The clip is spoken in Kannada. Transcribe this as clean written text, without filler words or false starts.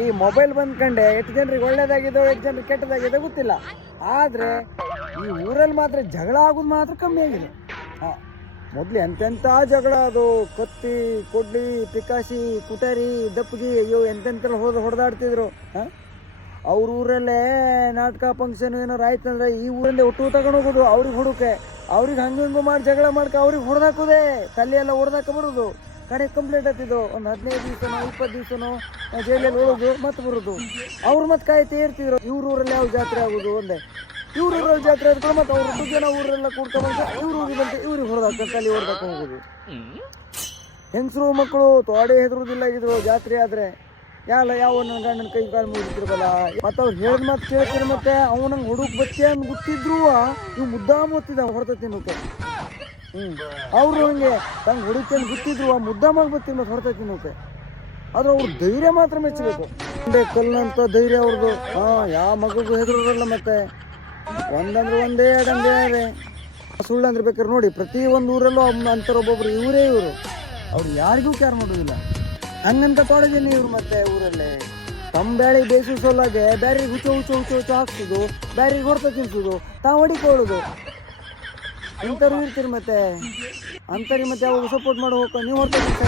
ಈ ಮೊಬೈಲ್ ಬಂದ್ಕಂಡೆ ಎಷ್ಟು ಜನರಿಗೆ ಒಳ್ಳೇದಾಗಿದೋ ಎಷ್ಟು ಜನರಿಗೆ ಕೆಟ್ಟದಾಗಿದೆ ಗೊತ್ತಿಲ್ಲ. ಆದರೆ ಈ ಊರಲ್ಲಿ ಮಾತ್ರ ಜಗಳ ಆಗೋದು ಮಾತ್ರ ಕಮ್ಮಿ ಆಗಿದೆ. ಮೊದಲು ಎಂತೆಂಥ ಜಗಳ, ಅದು ಕತ್ತಿ, ಕೊಡ್ಲಿ, ಪಿಕಾಸಿ, ಕುಟಾರಿ, ದಪ್ಪಗಿ, ಅಯ್ಯೋ ಎಂತೆಂತೆಲ್ಲ ಹೊಡೆದಾಡ್ತಿದ್ರು. ಅವ್ರ ಊರಲ್ಲೇ ನಾಟಕ ಫಂಕ್ಷನ್ ಏನಾರು ಆಯ್ತಂದ್ರೆ ಈ ಊರಲ್ಲೇ ಒಟ್ಟು ತಗೊಂಡು ಹೋಗೋದು, ಅವ್ರಿಗೆ ಹುಡುಕೆ, ಅವ್ರಿಗೆ ಹಂಗು ಮಾಡಿ ಜಗಳ ಮಾಡ್ಕ ಅವ್ರಿಗೆ ಹೊಡೆದಾಕೋದೆ, ತಲೆ ಎಲ್ಲ ಹೊಡೆದಾಕ ಬರೋದು. ಕಡೆ ಕಂಪ್ಲೇಂಟ್ ಆಗ್ತಿದ್ದು ಒಂದು 15 ದಿವಸನೋ 20 ದಿವಸನೋ ಜೈಲಲ್ಲಿ ಹೋಗೋದು ಮತ್ತೆ ಬರೋದು. ಅವ್ರು ಮತ್ತೆ ಕಾಯ್ತಾ ಇರ್ತಿದ್ರು ಇವ್ರ ಊರಲ್ಲಿ ಯಾವ ಜಾತ್ರೆ ಆಗೋದು. ಒಂದೇ ಇವ್ರ ಊರಲ್ಲಿ ಜಾತ್ರೆ ಆದ್ಕೊಂಡು ಮತ್ತೆ ಅವ್ರು 2 ಜನ ಊರೆಲ್ಲ ಕೂಡ್ಕೊಂಡ್ಬಂತ ಇವ್ರ ಊರಿಗೆ ಬಂತು, ಇವ್ರಿಗೆ ಹೊಡೆದಾಕ ತಲೆ ಹೊಡೆದಾಕ ಹೋಗೋದು. ಹೆಂಗಸರು ಮಕ್ಕಳು ತೋಡೆ ಹೆದರುದಿಲ್ಲ ಇದ್ರು ಜಾತ್ರೆ ಆದ್ರೆ. ಯಾವ ನನ್ನ ಗಂಡನ ಕೈ ಕಾಲು ಮುಗಿತಿರ್ಬಲ್ಲ, ಮತ್ತೆ ಅವ್ರು ಹೇಳಿದ ಮಾತು ಕೇಳ್ತಿರು. ಮತ್ತೆ ಅವನಂಗೆ ಹುಡುಕ್ ಬಚ್ಚೆ ಅಂತ ಗೊತ್ತಿದ್ರು ಇವ್ ಮುದ್ದಾಮ ಓದ್ತಿದ್ದ ಹೊಡೆತ ತಿನ್ನೋಕೆ. ಅವ್ರು ಹಂಗೆ ತಂಗೆ ಹುಡುಕಿ ಅಂತ ಗೊತ್ತಿದ್ರು ಮುದ್ದಾಮಾಗಿ ಬರ್ತೀನಿ ಮತ್ತೆ ಹೊಡೆತ ತಿನ್ನೋಕೆ. ಆದ್ರೆ ಅವ್ರ ಧೈರ್ಯ ಮಾತ್ರ ಮೆಚ್ಚಬೇಕು. ಕಲ್ಲಂತ ಧೈರ್ಯ ಅವ್ರದ್ದು. ಯಾವ ಮಗುಗೂ ಹೆದರೋರಲ್ಲ. ಮತ್ತೆ ಒಂದಂದ್ರೆ ಒಂದೇ, ಎರಡಂದ್ರೆ ಸುಳ್ಳಂದ್ರೆ ಬೇಕಾದ್ರೆ ನೋಡಿ ಪ್ರತಿ ಒಂದು ಊರಲ್ಲೂ ಅಂತಾರೆ ಒಬ್ಬೊಬ್ರು ಇವರು ಅವ್ರು ಯಾರಿಗೂ ಕೇರ್ ಮಾಡೋದಿಲ್ಲ. ಹಂಗಂತ ತೊಡಗೇನಿ ಇವ್ರು. ಮತ್ತೆ ಊರಲ್ಲೇ ತಮ್ಮ ಬ್ಯಾಳಿ ಬೇಯಿಸೋಲಾಗೆ ಬ್ಯಾರಿಗೆ ಹುಚ್ಚು ಹಾಕ್ಸೋದು, ಬ್ಯಾರಿಗೆ ಹೊಡೆತ ತಿನ್ಸೋದು, ತಾವು ಹೊಡಿಕೊಳ್ಳೋದು. ಇಂಥವ್ರು ಇರ್ತೀರಿ. ಮತ್ತೆ ಅಂಥವ್ರಿಗೆ ಮತ್ತೆ ಯಾವಾಗ ಸಪೋರ್ಟ್ ಮಾಡಿ ಹೋಗ್ಕೊಂಡು ನೀವು ಹೊಡೆತ ತಿನ್ಸ.